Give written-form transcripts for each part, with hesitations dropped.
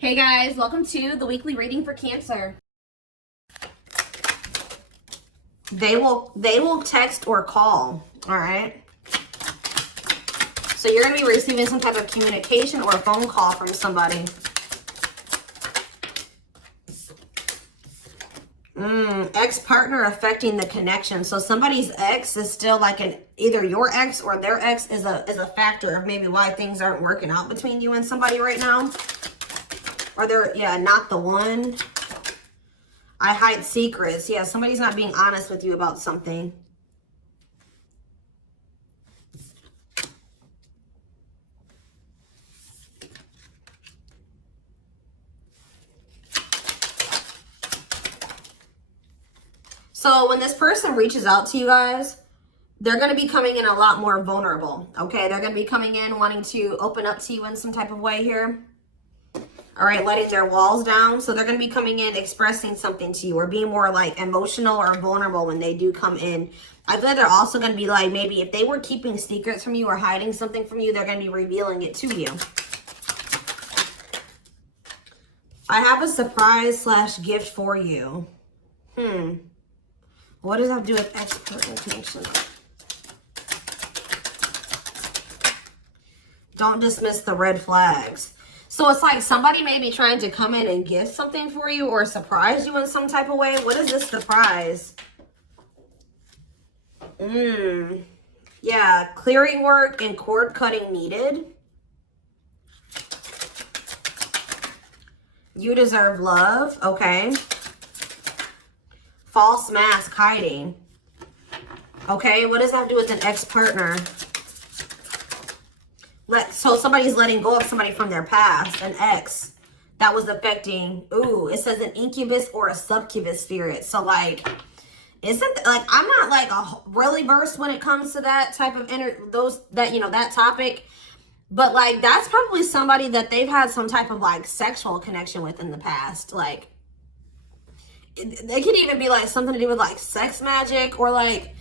Hey guys, welcome to the weekly reading for Cancer. They will text or call, all right? So you're going to be receiving some type of communication or a phone call from somebody. Ex-partner affecting the connection. So somebody's ex is still like either your ex or their ex is a factor of maybe why things aren't working out between you and somebody right now. Or they're, yeah, not the one. I hide secrets. Yeah, somebody's not being honest with you about something. So when this person reaches out to you guys, they're going to be coming in a lot more vulnerable, okay? They're going to be coming in wanting to open up to you in some type of way here. All right, letting their walls down. So they're going to be coming in expressing something to you or being more like emotional or vulnerable when they do come in. I feel like they're also going to be like, maybe if they were keeping secrets from you or hiding something from you, they're going to be revealing it to you. I have a surprise / gift for you. What does that have to do with expert connection? Don't dismiss the red flags. So it's like somebody may be trying to come in and gift something for you or surprise you in some type of way. What is this surprise? Yeah, clearing work and cord cutting needed. You deserve love. Okay. False mask hiding. Okay, what does that have to do with an ex-partner? So somebody's letting go of somebody from their past, an ex that was affecting, it says an incubus or a succubus spirit. So like, isn't like, I'm not like really versed when it comes to that type of that topic, but like, that's probably somebody that they've had some type of like sexual connection with in the past. Like, they could even be like something to do with like sex magic, or like,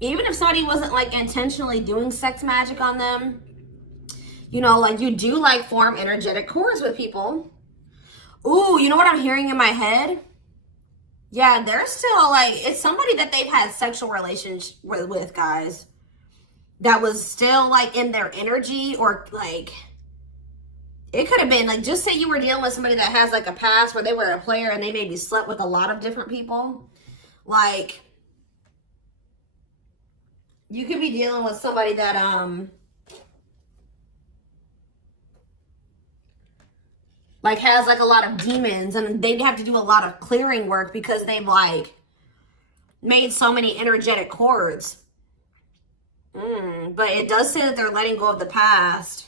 even if somebody wasn't like intentionally doing sex magic on them, you know, like you do like form energetic cords with people. Ooh, you know what I'm hearing in my head? Yeah, they're still like, it's somebody that they've had sexual relations with, guys. That was still like in their energy, or like, it could have been like, just say you were dealing with somebody that has like a past where they were a player and they maybe slept with a lot of different people. Like, you could be dealing with somebody that, like has like a lot of demons, and they'd have to do a lot of clearing work because they've like made so many energetic cords. But it does say that they're letting go of the past.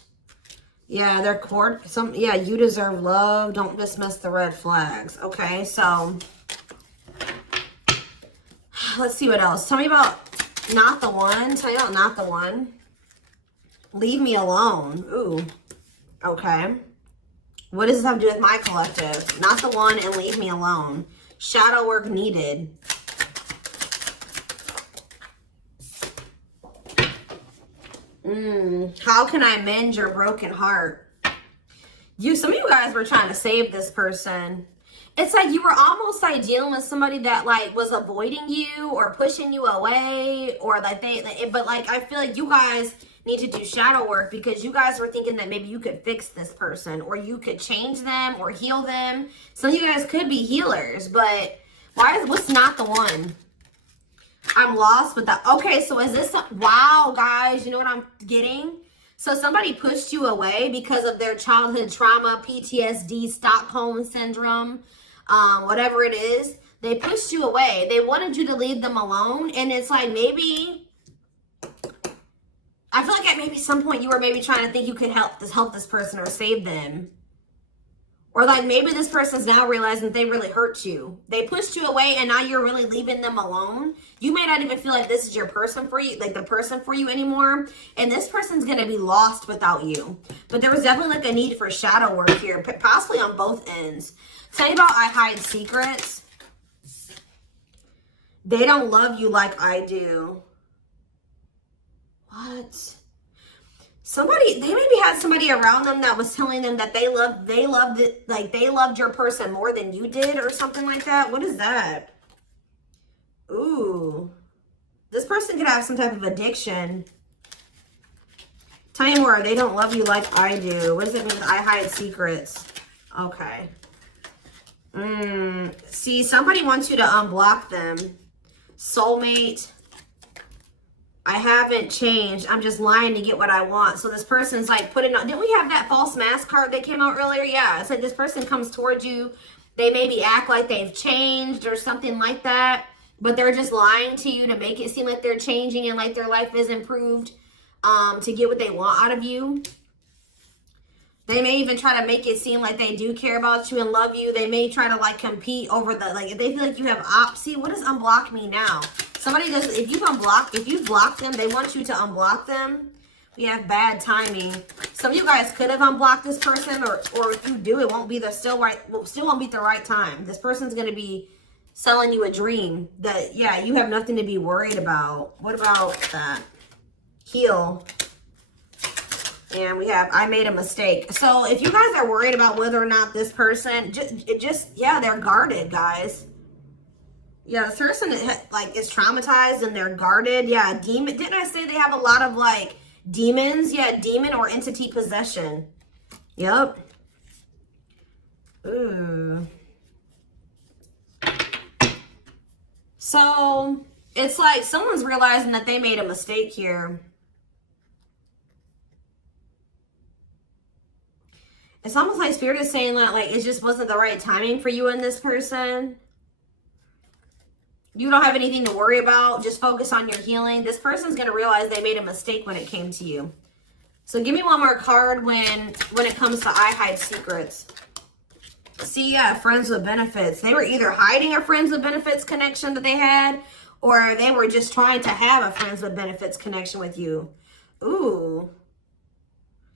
Yeah, their cord, you deserve love. Don't dismiss the red flags. Okay, so let's see what else. Tell me about not the one. Tell me about not the one. Leave me alone. Ooh, okay. What does this have to do with my collective? Not the one and leave me alone. Shadow work needed. How can I mend your broken heart? Some of you guys were trying to save this person. It's like you were almost like dealing with somebody that like was avoiding you or pushing you away, or like but like I feel like you guys need to do shadow work because you guys were thinking that maybe you could fix this person or you could change them or heal them. Some of you guys could be healers, but what's not the one? I'm lost with that. Okay, so is this, wow, guys, you know what I'm getting? So somebody pushed you away because of their childhood trauma, PTSD, Stockholm syndrome, whatever it is. They pushed you away. They wanted you to leave them alone. And it's like, maybe, I feel like at maybe some point you were maybe trying to think you could help this person or save them. Or like maybe this person's now realizing they really hurt you. They pushed you away and now you're really leaving them alone. You may not even feel like this is your person for you, like the person for you anymore. And this person's going to be lost without you. But there was definitely like a need for shadow work here, possibly on both ends. Tell me about I hide secrets. They don't love you like I do. What? Somebody, they maybe had somebody around them that was telling them that they loved it, like they loved your person more than you did or something like that. What is that? Ooh. This person could have some type of addiction. Tell me more. They don't love you like I do. What does it mean with I hide secrets? Okay. See, somebody wants you to unblock them. Soulmate. I haven't changed. I'm just lying to get what I want. So this person's like putting on, didn't we have that false mask card that came out earlier? Yeah, it's like this person comes towards you. They maybe act like they've changed or something like that, but they're just lying to you to make it seem like they're changing and like their life is improved, to get what they want out of you. They may even try to make it seem like they do care about you and love you. They may try to like compete over the, like if they feel like you have see, what does unblock me now? Somebody does, if you've blocked them, they want you to unblock them. We have bad timing. Some of you guys could have unblocked this person, or if you do, it won't be the still won't be the right time. This person's gonna be selling you a dream that, yeah, you have nothing to be worried about. What about that? Heal. And we have, I made a mistake. So if you guys are worried about whether or not this person, yeah, they're guarded, guys. Yeah, this person like is traumatized and they're guarded. Yeah, demon. Didn't I say they have a lot of like demons? Yeah, demon or entity possession. Yep. Ooh. So it's like someone's realizing that they made a mistake here. It's almost like Spirit is saying that like it just wasn't the right timing for you and this person. You don't have anything to worry about. Just focus on your healing. This person's going to realize they made a mistake when it came to you. So give me one more card when it comes to I hide secrets. See, yeah, friends with benefits. They were either hiding a friends with benefits connection that they had, or they were just trying to have a friends with benefits connection with you. Ooh.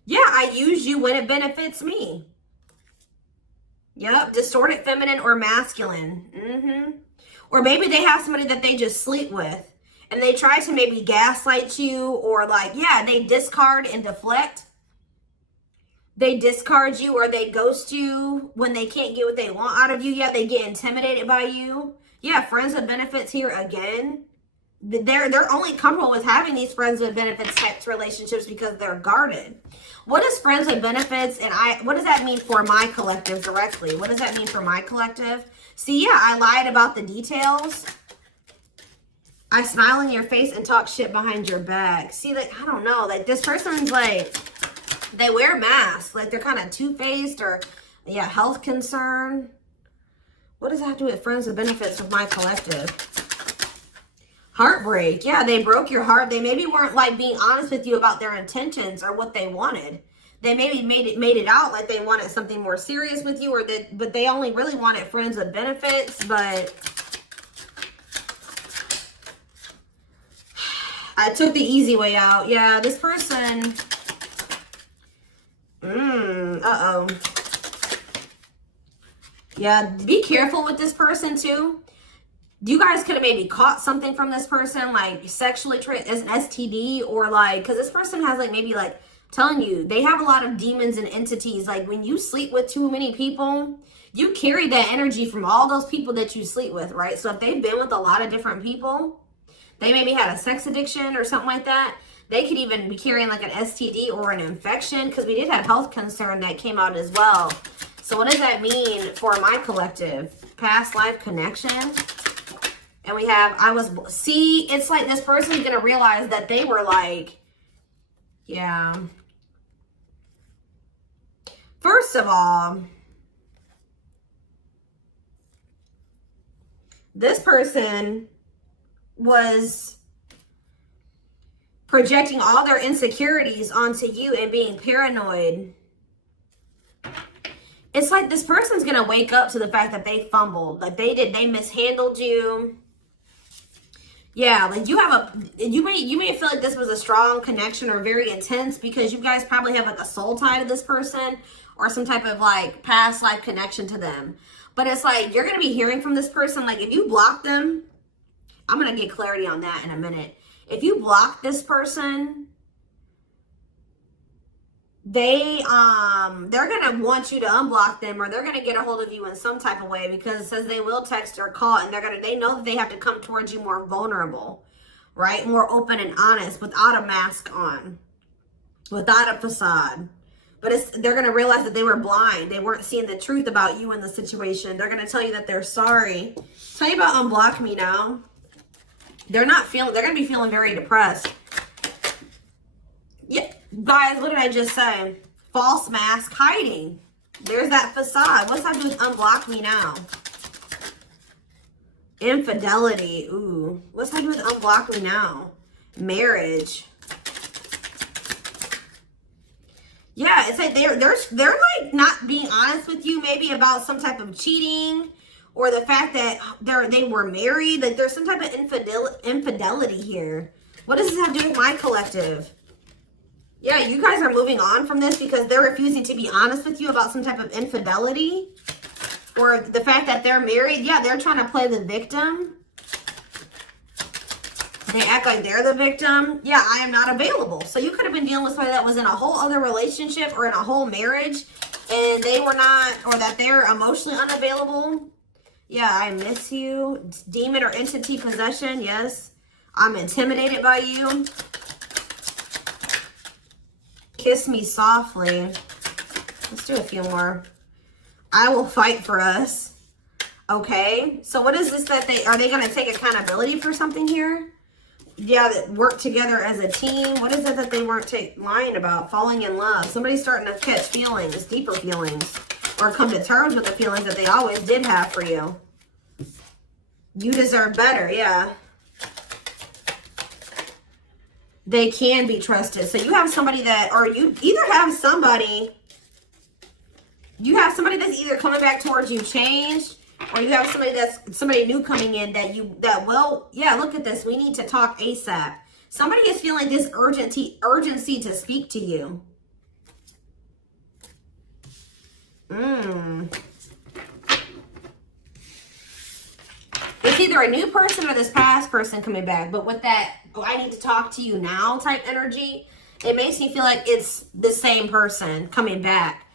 Yeah, I use you when it benefits me. Yep, distorted feminine or masculine. Or maybe they have somebody that they just sleep with and they try to maybe gaslight you, or like, yeah, they discard and deflect. They discard you or they ghost you when they can't get what they want out of you. Yeah, they get intimidated by you. Yeah, friends with benefits here again. They're only comfortable with having these friends with benefits types relationships because they're guarded. What is friends with benefits, and what does that mean for my collective directly? What does that mean for my collective? See, yeah, I lied about the details. I smile in your face and talk shit behind your back. See, like, I don't know, like this person's like, they wear masks, like they're kind of two-faced, or yeah, health concern. What does that have to do with friends with benefits with my collective? Heartbreak. Yeah, they broke your heart. They maybe weren't like being honest with you about their intentions or what they wanted. They maybe made it out like they wanted something more serious with you, but they only really wanted friends with benefits. But I took the easy way out. Yeah, this person. Uh-oh. Yeah, be careful with this person too. You guys could have maybe caught something from this person, like sexually as an STD, or like, because this person has like maybe like telling you they have a lot of demons and entities. Like when you sleep with too many people, you carry that energy from all those people that you sleep with, right? So if they've been with a lot of different people, they maybe had a sex addiction or something like that. They could even be carrying like an STD or an infection, because we did have health concern that came out as well. So what does that mean for my collective? Past life connection. And we have, see, it's like this person's going to realize that they were like, yeah. First of all, this person was projecting all their insecurities onto you and being paranoid. It's like this person's going to wake up to the fact that they fumbled. Like they mishandled you. Yeah, like you may feel like this was a strong connection or very intense because you guys probably have like a soul tie to this person or some type of like past life connection to them. But it's like you're going to be hearing from this person. Like if you block them, I'm going to get clarity on that in a minute. If you block this person, they're gonna want you to unblock them, or they're gonna get a hold of you in some type of way, because it says they will text or call, and they know that they have to come towards you more vulnerable, right? More open and honest, without a mask on, without a facade. But they're gonna realize that they were blind. They weren't seeing the truth about you in the situation. They're gonna tell you that they're sorry. Tell you about unblock me now. They're gonna be feeling very depressed. Yeah, guys, what did I just say? False mask hiding. There's that facade. What's that do with unblock me now? Infidelity. Ooh. What's that do with unblock me now? Marriage. Yeah, it's like they're like not being honest with you, maybe about some type of cheating, or the fact that they were married. Like there's some type of infidelity here. What does this have to do with my collective? Yeah, you guys are moving on from this because they're refusing to be honest with you about some type of infidelity, or the fact that they're married. Yeah, they're trying to play the victim. They act like they're the victim. Yeah, I am not available. So you could have been dealing with somebody that was in a whole other relationship or in a whole marriage, and they were not, or that they're emotionally unavailable. Yeah, I miss you. Demon or entity possession. Yes, I'm intimidated by you. Kiss me softly. Let's do a few more. I will fight for us. Okay, so what is this that are they going to take accountability for something here? Yeah, that work together as a team. What is it that they weren't lying about? Falling in love. Somebody's starting to catch feelings, deeper feelings, or come to terms with the feelings that they always did have for you. You deserve better, yeah. They can be trusted. So you have somebody that, or you either have somebody, that's either coming back towards you changed, or you have somebody new coming in that will, yeah, look at this. We need to talk ASAP. Somebody is feeling this urgency to speak to you. It's either a new person or this past person coming back. But with that, oh, I need to talk to you now type energy, it makes me feel like it's the same person coming back.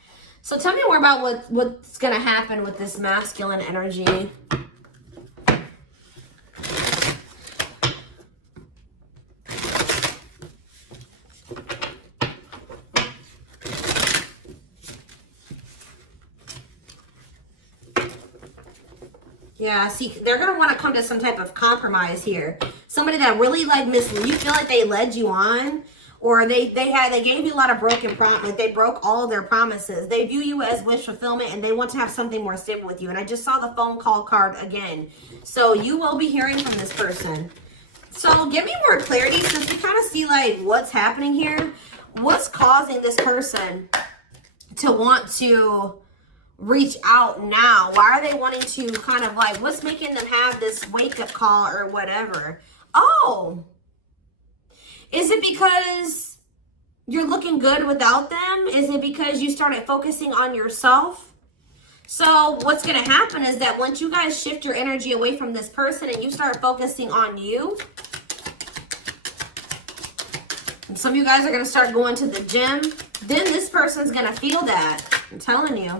So tell me more about what's going to happen with this masculine energy. Yeah, see, they're going to want to come to some type of compromise here. Somebody that really like you feel like they led you on, or they gave you a lot of broken promises. They broke all of their promises. They view you as wish fulfillment, and they want to have something more stable with you. And I just saw the phone call card again. So you will be hearing from this person. So give me more clarity, since we kind of see like what's happening here. What's causing this person to want to reach out now? Why are they wanting to kind of like, what's making them have this wake-up call or whatever? Oh, is it because you're looking good without them? Is it because you started focusing on yourself? So what's going to happen is that once you guys shift your energy away from this person and you start focusing on you, and some of you guys are going to start going to the gym, then this person's going to feel that. I'm telling you.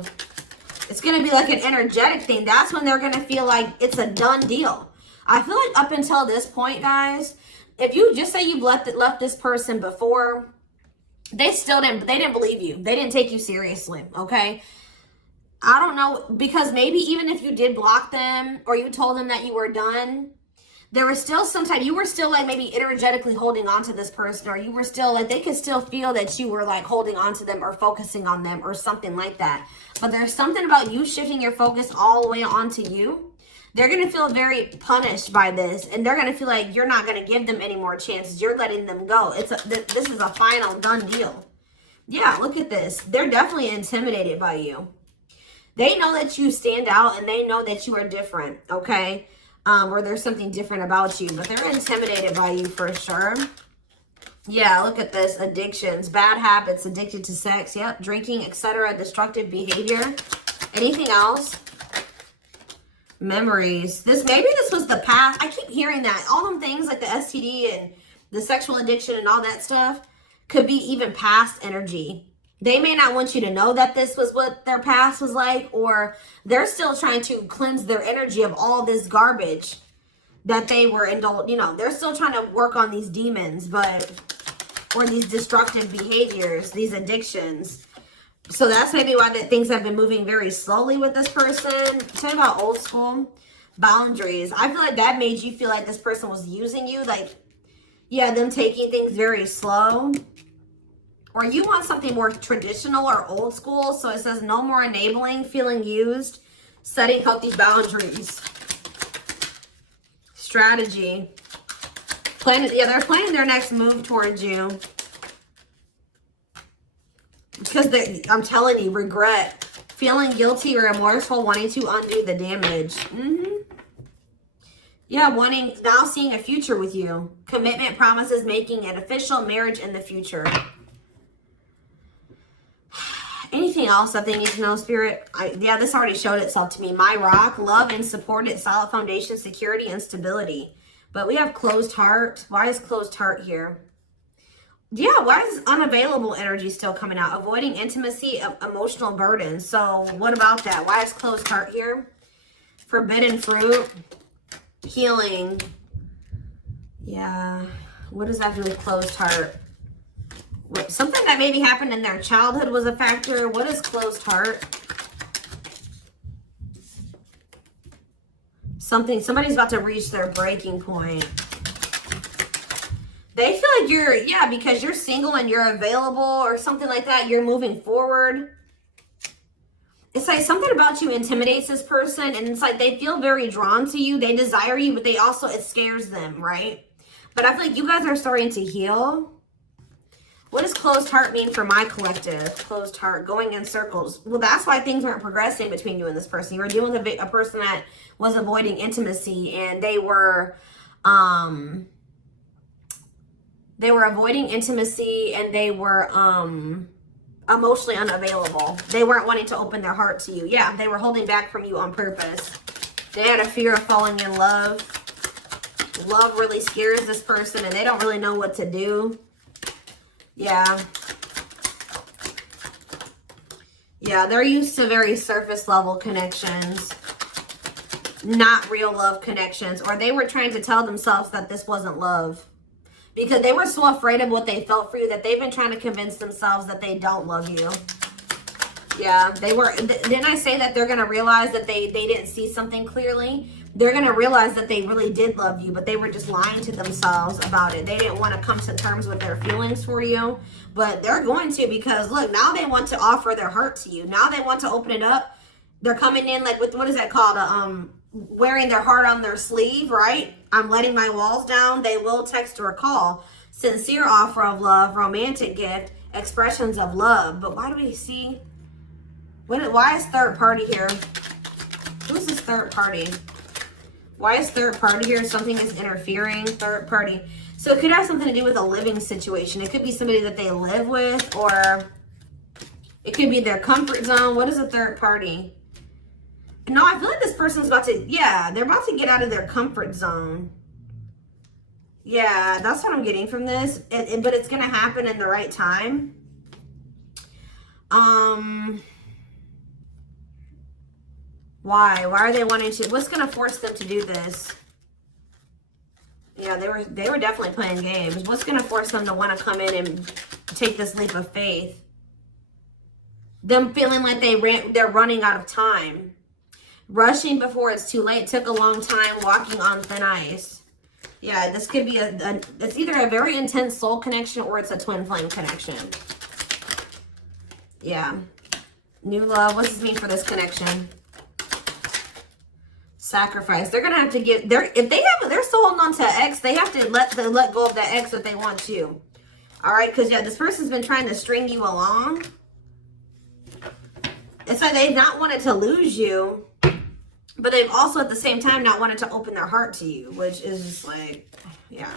It's going to be like an energetic thing. That's when they're going to feel like it's a done deal. I feel like up until this point, guys, if you just say you've left this person before, they didn't believe you. They didn't take you seriously, okay? I don't know, because maybe even if you did block them or you told them that you were done, there was still you were still like maybe energetically holding on to this person, or you were still like, they could still feel that you were like holding on to them or focusing on them or something like that. But there's something about you shifting your focus all the way onto you. They're going to feel very punished by this, and they're going to feel like you're not going to give them any more chances. You're letting them go. This is a final done deal. Yeah, look at this. They're definitely intimidated by you. They know that you stand out, and they know that you are different, okay? Or there's something different about you, but they're intimidated by you for sure. Yeah, look at this. Addictions, bad habits, addicted to sex, yep, drinking, etc., destructive behavior. Anything else? Memories. Maybe this was the past. I keep hearing that. All them things like the STD and the sexual addiction and all that stuff could be even past energy. They may not want you to know that this was what their past was like, or they're still trying to cleanse their energy of all this garbage that they were indulged. You know, they're still trying to work on these demons, but, or these destructive behaviors, these addictions. So that's maybe why that things have been moving very slowly with this person. Talking about old school boundaries. I feel like that made you feel like this person was using you. Like, yeah, them taking things very slow. Or you want something more traditional or old school. So it says no more enabling, feeling used, setting healthy boundaries. Strategy. Yeah, they're planning their next move towards you. Because I'm telling you, regret. Feeling guilty or remorseful, wanting to undo the damage. Yeah, now seeing a future with you. Commitment, promises, making an official marriage in the future. Anything else that they need to know, Spirit? Yeah, this already showed itself to me. My rock, love and supported, solid foundation, security, and stability. But we have closed heart. Why is closed heart here? Yeah, why is unavailable energy still coming out? Avoiding intimacy, emotional burden. So what about that? Why is closed heart here? Forbidden fruit, healing. Yeah, what does that do with closed heart? Something that maybe happened in their childhood was a factor. What is closed heart? Somebody's about to reach their breaking point. They feel like you're, yeah, because you're single and you're available or something like that. You're moving forward. It's like something about you intimidates this person. And it's like they feel very drawn to you. They desire you, but they also, it scares them, right? But I feel like you guys are starting to heal. What does closed heart mean for my collective? Closed heart, going in circles. Well, that's why things weren't progressing between you and this person. You were dealing with a person that was avoiding intimacy, and they were avoiding intimacy, and they were emotionally unavailable. They weren't wanting to open their heart to you. Yeah, they were holding back from you on purpose. They had a fear of falling in love. Love really scares this person, and they don't really know what to do. Yeah. Yeah, they're used to very surface level connections, not real love connections. Or they were trying to tell themselves that this wasn't love because they were so afraid of what they felt for you that they've been trying to convince themselves that they don't love you. Yeah, they were. Didn't I say that they're going to realize that they didn't see something clearly? They're going to realize that they really did love you, but they were just lying to themselves about it. They didn't want to come to terms with their feelings for you, but they're going to, because look, now they want to offer their heart to you. Now they want to open it up. They're coming in like with, what is that called? Wearing their heart on their sleeve, right? I'm letting my walls down. They will text or call. Sincere offer of love, romantic gift, expressions of love. But why do we see? Why is third party here? Who's this third party? Why is third party here? Something is interfering. Third party. So it could have something to do with a living situation. It could be somebody that they live with, or it could be their comfort zone. What is a third party? No, I feel like this person's about to, yeah, they're about to get out of their comfort zone. Yeah, that's what I'm getting from this. But it's going to happen in the right time. Why are they wanting to? What's going to force them to do this? Yeah, they were definitely playing games. What's going to force them to want to come in and take this leap of faith? Them feeling like they're running out of time. Rushing before it's too late. Took a long time. Walking on thin ice. Yeah, this could be it's either a very intense soul connection or it's a twin flame connection. Yeah. New love. What does this mean for this connection? Sacrifice. They're gonna have to give. If they're still holding on to an ex, they have to let go of that ex if they want to. All right, because yeah, this person's been trying to string you along. It's like they've not wanted to lose you, but they've also at the same time not wanted to open their heart to you, which is just like, yeah.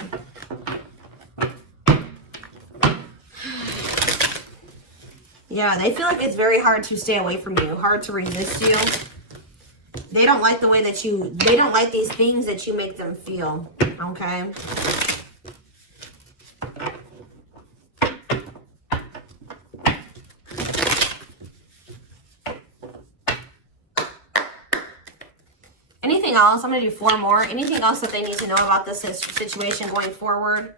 Yeah, they feel like it's very hard to stay away from you, hard to resist you. They don't like the way that they don't like these things that you make them feel, okay? anything else? I'm going to do 4 more. Anything else that they need to know about this situation going forward?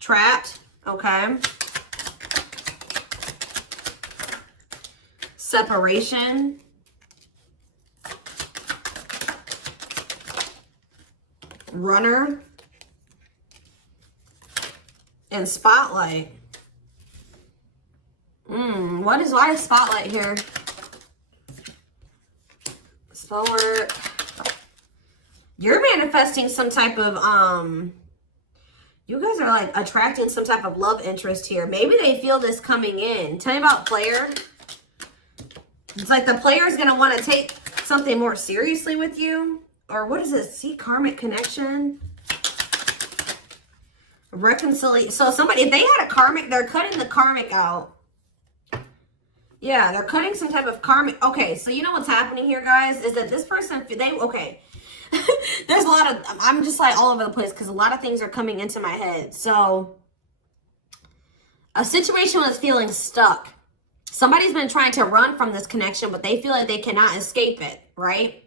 Trapped. Okay. Separation. Runner. And spotlight. Why is spotlight here? Forward. You're manifesting some type of you guys are like attracting some type of love interest here. Maybe they feel this coming in. Tell me about player. It's like the player is going to want to take something more seriously with you. Or what is this? See, karmic connection. Reconciliation. So somebody, if they had a karmic, they're cutting the karmic out. Yeah, they're cutting some type of karmic. Okay, so you know what's happening here, guys, is that this person, okay. There's a lot of, I'm just like all over the place because a lot of things are coming into my head. So, a situation was feeling stuck. Somebody's been trying to run from this connection, but they feel like they cannot escape it, right?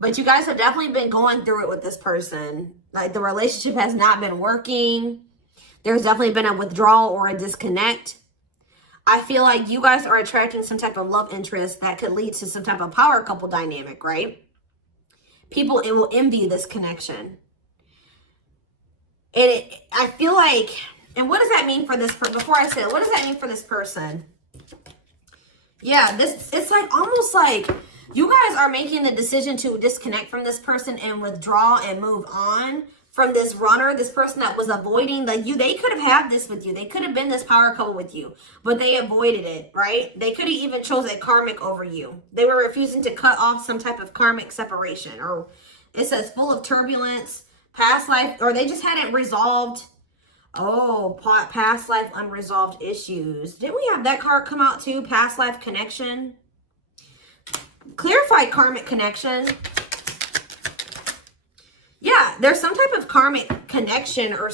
But you guys have definitely been going through it with this person. Like, the relationship has not been working. There's definitely been a withdrawal or a disconnect. I feel like you guys are attracting some type of love interest that could lead to some type of power couple dynamic, right? People will envy this connection. And I feel like, and what does that mean for this person? Before I say it, what does that mean for this person? Yeah, it's like almost like you guys are making the decision to disconnect from this person and withdraw and move on from this runner, this person that was avoiding they could have had this with you. They could have been this power couple with you, but they avoided it, right? They could have even chose a karmic over you. They were refusing to cut off some type of karmic separation, or it says full of turbulence, past life, or they just hadn't resolved. Oh, past life unresolved issues. Didn't we have that card come out too? Past life connection. Clarified karmic connection. Yeah, there's some type of karmic connection or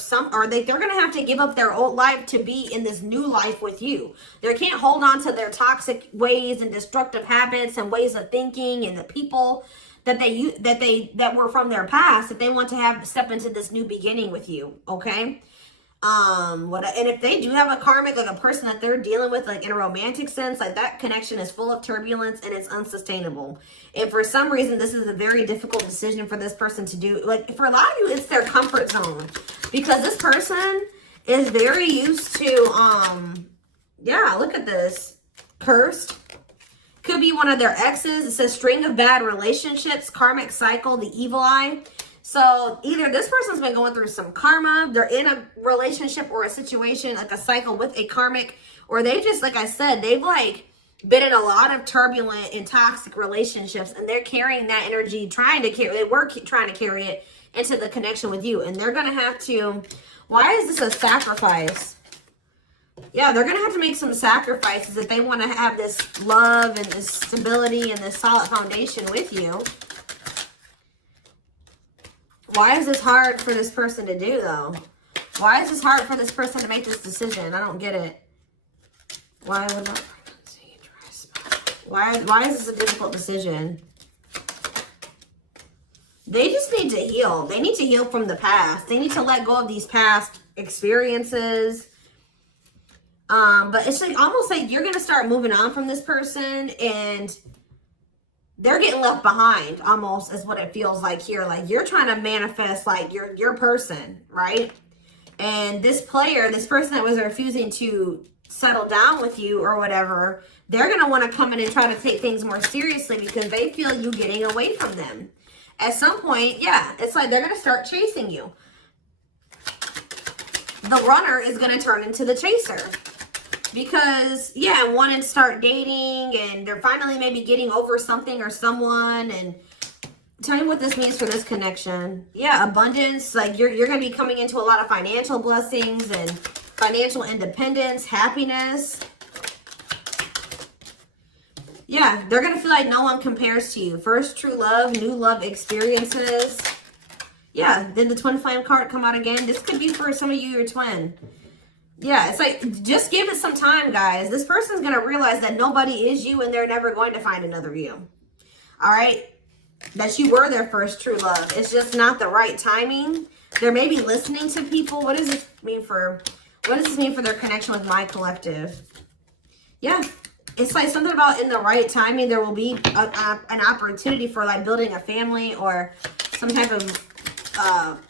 they're going to have to give up their old life to be in this new life with you. They can't hold on to their toxic ways and destructive habits and ways of thinking and the people that were from their past that they want to step into this new beginning with you, okay? And if they do have a karmic, like a person that they're dealing with, like in a romantic sense, like that connection is full of turbulence and it's unsustainable. And for some reason, this is a very difficult decision for this person to do. Like for a lot of you, it's their comfort zone because this person is very used to, yeah, look at this. Cursed. Could be one of their exes. It says string of bad relationships, karmic cycle, the evil eye. So either this person's been going through some karma, they're in a relationship or a situation, like a cycle with a karmic, or they just, like I said, they've like been in a lot of turbulent and toxic relationships, and they're carrying that energy, they were trying to carry it into the connection with you, and they're going to have to, why is this a sacrifice? Yeah, they're going to have to make some sacrifices if they want to have this love and this stability and this solid foundation with you. Why is this hard for this person to do, though? Why is this hard for this person to make this decision? I don't get it. Why would not pregnancy, dry spot? Why is this a difficult decision? They just need to heal. They need to heal from the past. They need to let go of these past experiences. But it's like almost like you're going to start moving on from this person and they're getting left behind almost is what it feels like here. Like you're trying to manifest like your person, right? And this person that was refusing to settle down with you or whatever, they're going to want to come in and try to take things more seriously because they feel you getting away from them. At some point, yeah, it's like they're going to start chasing you. The runner is going to turn into the chaser. Because, yeah, wanting to start dating and they're finally maybe getting over something or someone. And tell me what this means for this connection. Yeah, abundance. Like you're going to be coming into a lot of financial blessings and financial independence, happiness. Yeah, they're going to feel like no one compares to you. First true love, new love experiences. Yeah, then the twin flame card come out again. This could be for some of you, your twin. Yeah, it's like, just give it some time, guys. This person's going to realize that nobody is you and they're never going to find another you. All right? that you were their first true love. It's just not the right timing. They're maybe listening to people. What does this mean for their connection with my collective? Yeah. It's like something about in the right timing, there will be an opportunity for like building a family or some type of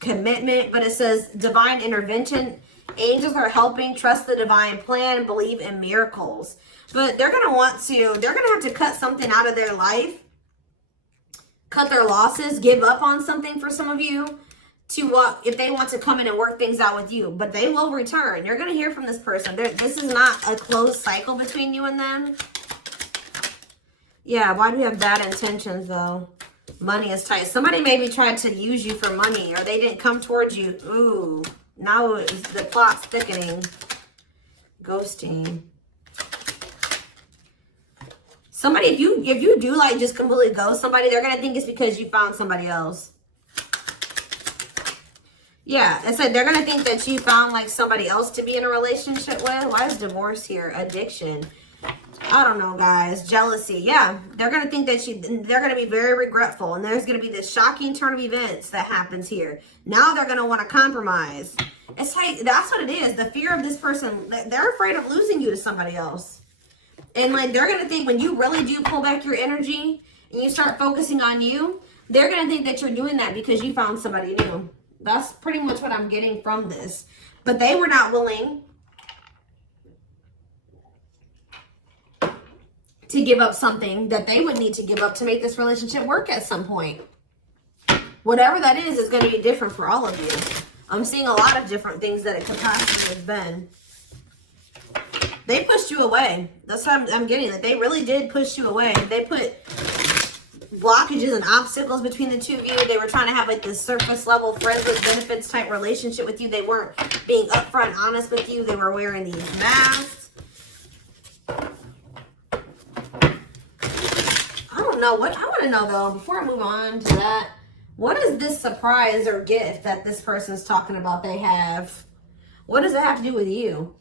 commitment. But it says divine intervention. Angels are helping. Trust the divine plan. Believe in miracles. But they're going to have to cut something out of their life. Cut their losses. Give up on something for some of you. If they want to come in and work things out with you. But they will return. You're going to hear from this person. This is not a closed cycle between you and them. Yeah, why do we have bad intentions, though? Money is tight. Somebody maybe tried to use you for money, or they didn't come towards you. Ooh, now the plot's thickening. Ghosting. Somebody, if you do like just completely ghost somebody, they're going to think it's because you found somebody else. Yeah, it said they're going to think that you found like somebody else to be in a relationship with. Why is divorce here? Addiction. I don't know, guys. Jealousy. Yeah, they're going to think that they're going to be very regretful. And there's going to be this shocking turn of events that happens here. Now they're going to want to compromise. It's like, that's what it is. The fear of this person, they're afraid of losing you to somebody else. And like, they're going to think when you really do pull back your energy and you start focusing on you, they're going to think that you're doing that because you found somebody new. That's pretty much what I'm getting from this. But they were not willing to give up something that they would need to give up to make this relationship work at some point. Whatever that is going to be different for all of you. I'm seeing a lot of different things that it could possibly have been. They pushed you away. That's what I'm getting. That they really did push you away. They put blockages and obstacles between the two of you. They were trying to have like this surface level friends with benefits type relationship with you. They weren't being upfront honest with you. They were wearing these masks. I don't know what I want to know though, before I move on to that, what is this surprise or gift that this person's talking about they have? What does it have to do with you?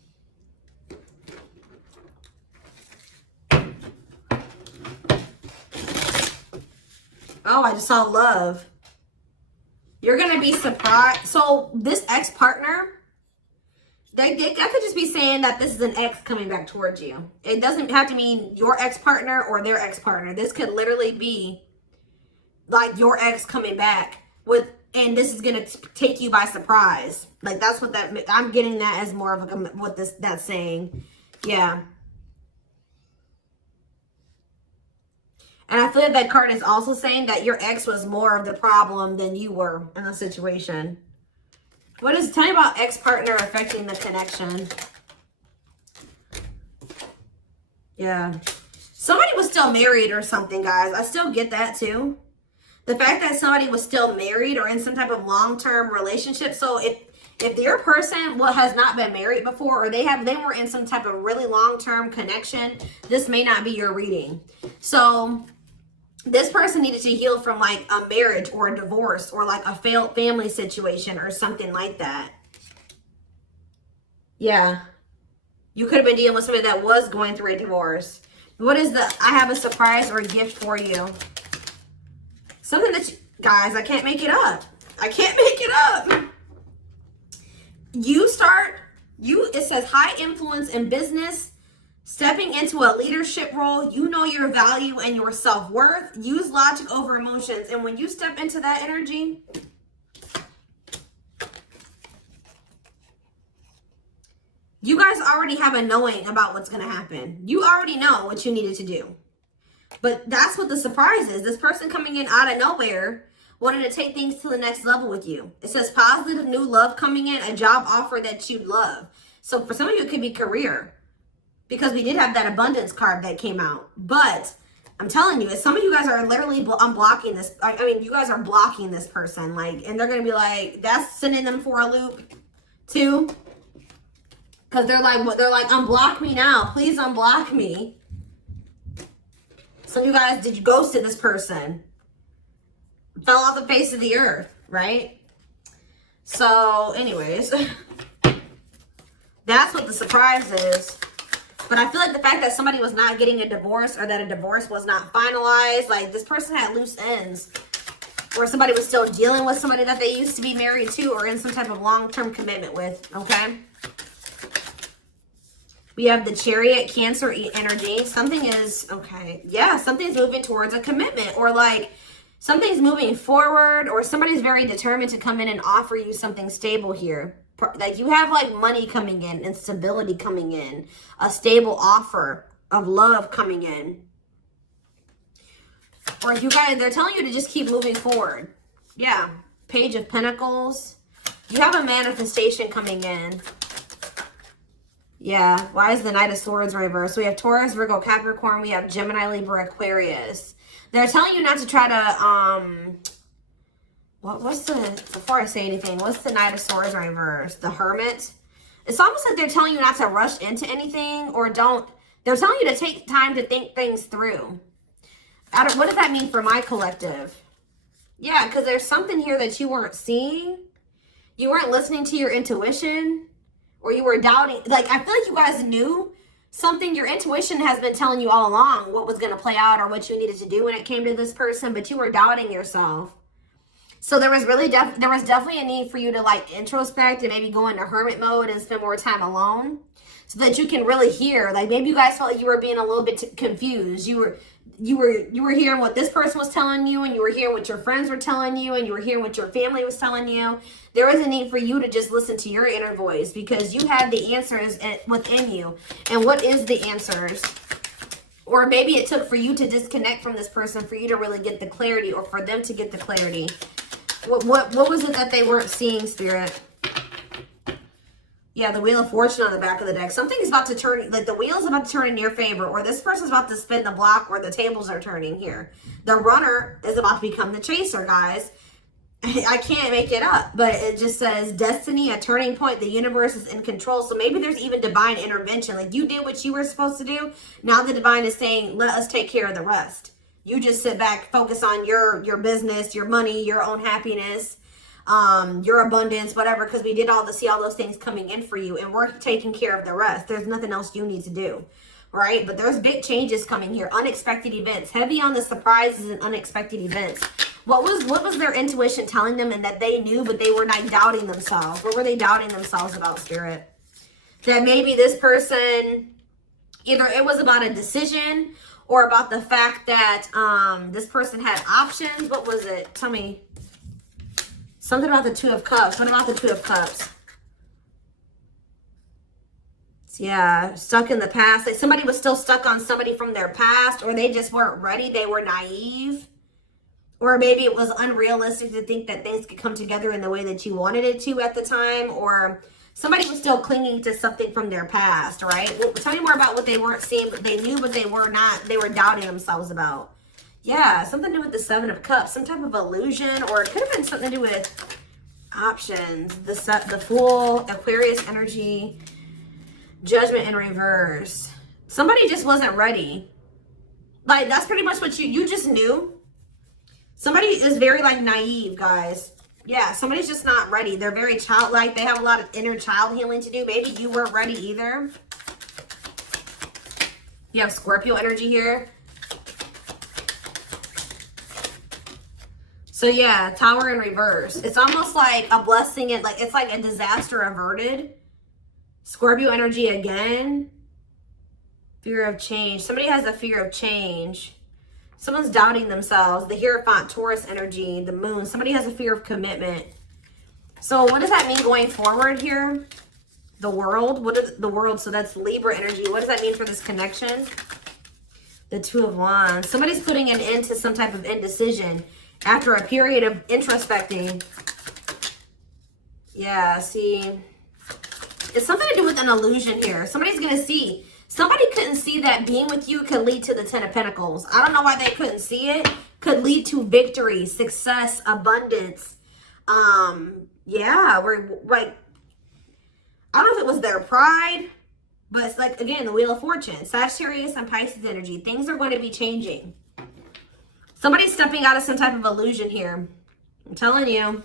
Oh, I just saw love. You're going to be surprised. So this ex-partner, they could just be saying that this is an ex coming back towards you. It doesn't have to mean your ex-partner or their ex-partner. This could literally be like your ex coming back and this is going to take you by surprise. Like that's what I'm getting that as more of what that's saying. Yeah. And I feel like that card is also saying that your ex was more of the problem than you were in the situation. Tell me about ex-partner affecting the connection. Yeah. Somebody was still married or something, guys. I still get that too. The fact that somebody was still married or in some type of long-term relationship. So if your person has not been married before or they were in some type of really long-term connection, this may not be your reading. So this person needed to heal from like a marriage or a divorce or like a failed family situation or something like that. Yeah. You could have been dealing with somebody that was going through a divorce. What is I have a surprise or a gift for you. Something that guys, I can't make it up. I can't make it up. It says high influence in business. Stepping into a leadership role, you know your value and your self-worth. Use logic over emotions. And when you step into that energy, you guys already have a knowing about what's going to happen. You already know what you needed to do. But that's what the surprise is. This person coming in out of nowhere wanted to take things to the next level with you. It says positive new love coming in, a job offer that you'd love. So for some of you, it could be career. Because we did have that abundance card that came out. But I'm telling you, some of you guys are literally unblocking this. I mean, you guys are blocking this person. And they're going to be like, that's sending them for a loop too. Because they're like, unblock me now. Please unblock me. Some of you guys, did you ghosted this person? Fell off the face of the earth, right? So anyways, that's what the surprise is. But I feel like the fact that somebody was not getting a divorce or that a divorce was not finalized, like this person had loose ends. Or somebody was still dealing with somebody that they used to be married to or in some type of long-term commitment with, okay? We have the Chariot, Cancer energy. Something is, okay, yeah, something's moving towards a commitment, or like something's moving forward, or somebody's very determined to come in and offer you something stable here. Like you have like money coming in and stability coming in, a stable offer of love coming in. Or you guys, they're telling you to just keep moving forward. Yeah, Page of Pentacles. You have a manifestation coming in. Yeah, why is the Knight of Swords reversed? We have Taurus, Virgo, Capricorn. We have Gemini, Libra, Aquarius. They're telling you not to try to, before I say anything, what's the Knight of Swords reversed? The Hermit. It's almost like they're telling you not to rush into anything, or they're telling you to take time to think things through. What does that mean for my collective? Yeah, because there's something here that you weren't seeing. You weren't listening to your intuition, or you were doubting. Like, I feel like you guys knew something. Your intuition has been telling you all along what was going to play out or what you needed to do when it came to this person, but you were doubting yourself. So there was definitely a need for you to like introspect and maybe go into hermit mode and spend more time alone so that you can really hear. Like maybe you guys felt like you were being a little bit confused. You were hearing what this person was telling you, and you were hearing what your friends were telling you, and you were hearing what your family was telling you. There is a need for you to just listen to your inner voice, because you have the answers within you. And what is the answers? Or maybe it took for you to disconnect from this person for you to really get the clarity, or for them to get the clarity. What was it that they weren't seeing, Spirit? Yeah, the Wheel of Fortune on the back of the deck. Something's about to turn, like the wheel is about to turn in your favor, or this person's about to spin the block, or the tables are turning here. The runner is about to become the chaser, guys. I can't make it up, but it just says destiny, a turning point. The universe is in control. So maybe there's even divine intervention. Like you did what you were supposed to do. Now the divine is saying, let us take care of the rest. You just sit back, focus on your business, your money, your own happiness, your abundance, whatever, because we did see all those things coming in for you, and we're taking care of the rest. There's nothing else you need to do, right? But there's big changes coming here, unexpected events, heavy on the surprises and unexpected events. What was their intuition telling them, and that they knew, but they were not doubting themselves? What were they doubting themselves about, Spirit? That maybe this person, either it was about a decision or about the fact that this person had options. What was it? Tell me. Something about the Two of Cups. What about the Two of Cups? Yeah, stuck in the past. Like somebody was still stuck on somebody from their past, or they just weren't ready. They were naive. Or maybe it was unrealistic to think that things could come together in the way that you wanted it to at the time. Or somebody was still clinging to something from their past, right? Well, tell me more about what they weren't seeing, but they knew, but they were not. They were doubting themselves about. Yeah, something to do with the Seven of Cups, some type of illusion, or it could have been something to do with options. The Fool, Aquarius energy, Judgment in reverse. Somebody just wasn't ready. Like, that's pretty much what you just knew. Somebody is very, like, naive, guys. Yeah, somebody's just not ready. They're very childlike. They have a lot of inner child healing to do. Maybe you weren't ready either. You have Scorpio energy here. So yeah, Tower in reverse. It's almost like a blessing. It's like a disaster averted. Scorpio energy again. Fear of change. Somebody has a fear of change. Someone's doubting themselves. The Hierophant, Taurus energy, the Moon. Somebody has a fear of commitment. So what does that mean going forward here? The World. What is the World? So that's Libra energy. What does that mean for this connection? The Two of Wands. Somebody's putting an end to some type of indecision after a period of introspecting. Yeah, see. It's something to do with an illusion here. Somebody's going to see. Somebody couldn't see that being with you could lead to the Ten of Pentacles. I don't know why they couldn't see it. Could lead to victory, success, abundance. Yeah, we're like, I don't know if it was their pride, but it's like, again, the Wheel of Fortune. Sagittarius and Pisces energy. Things are going to be changing. Somebody's stepping out of some type of illusion here. I'm telling you.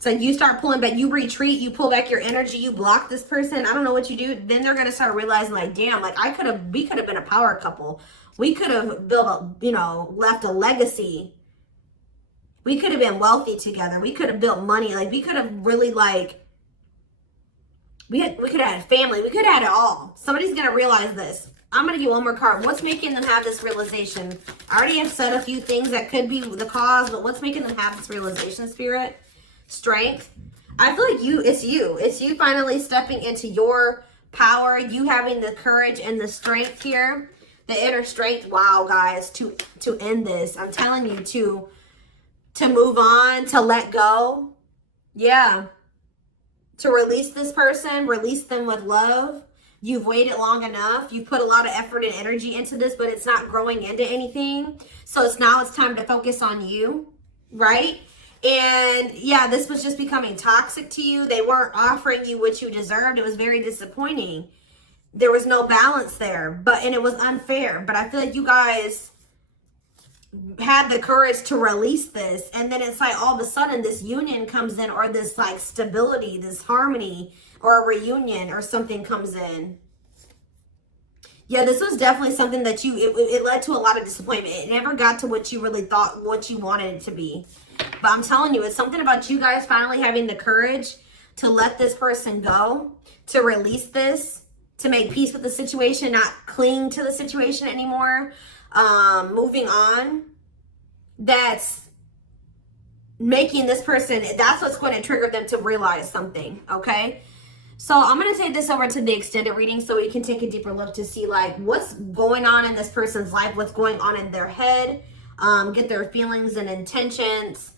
So you start pulling back, you retreat, you pull back your energy, you block this person. I don't know what you do. Then they're going to start realizing like, damn, like we could have been a power couple. We could have built a, you know, left a legacy. We could have been wealthy together. We could have built money. Like we could have really like, we could have had a family. We could have had it all. Somebody's going to realize this. I'm going to get one more card. What's making them have this realization? I already have said a few things that could be the cause, but what's making them have this realization, Spirit? Strength. I feel like it's you finally stepping into your power, you having the courage and the strength here, the inner strength. Wow, guys, to end this. I'm telling you, to move on, to let go. Yeah. To release this person, release them with love. You've waited long enough. You've put a lot of effort and energy into this, but it's not growing into anything. So it's time to focus on you, right? And yeah, this was just becoming toxic to you. They weren't offering you what you deserved. It was very disappointing. There was no balance there, and it was unfair. But I feel like you guys had the courage to release this. And then it's like all of a sudden this union comes in, or this like stability, this harmony, or a reunion or something comes in. Yeah, this was definitely something that it led to a lot of disappointment. It never got to what you really thought, what you wanted it to be. But I'm telling you, it's something about you guys finally having the courage to let this person go, to release this, to make peace with the situation, not cling to the situation anymore, moving on. That's making this person, that's what's going to trigger them to realize something, okay? So I'm going to take this over to the extended reading so we can take a deeper look to see like what's going on in this person's life, what's going on in their head, get their feelings and intentions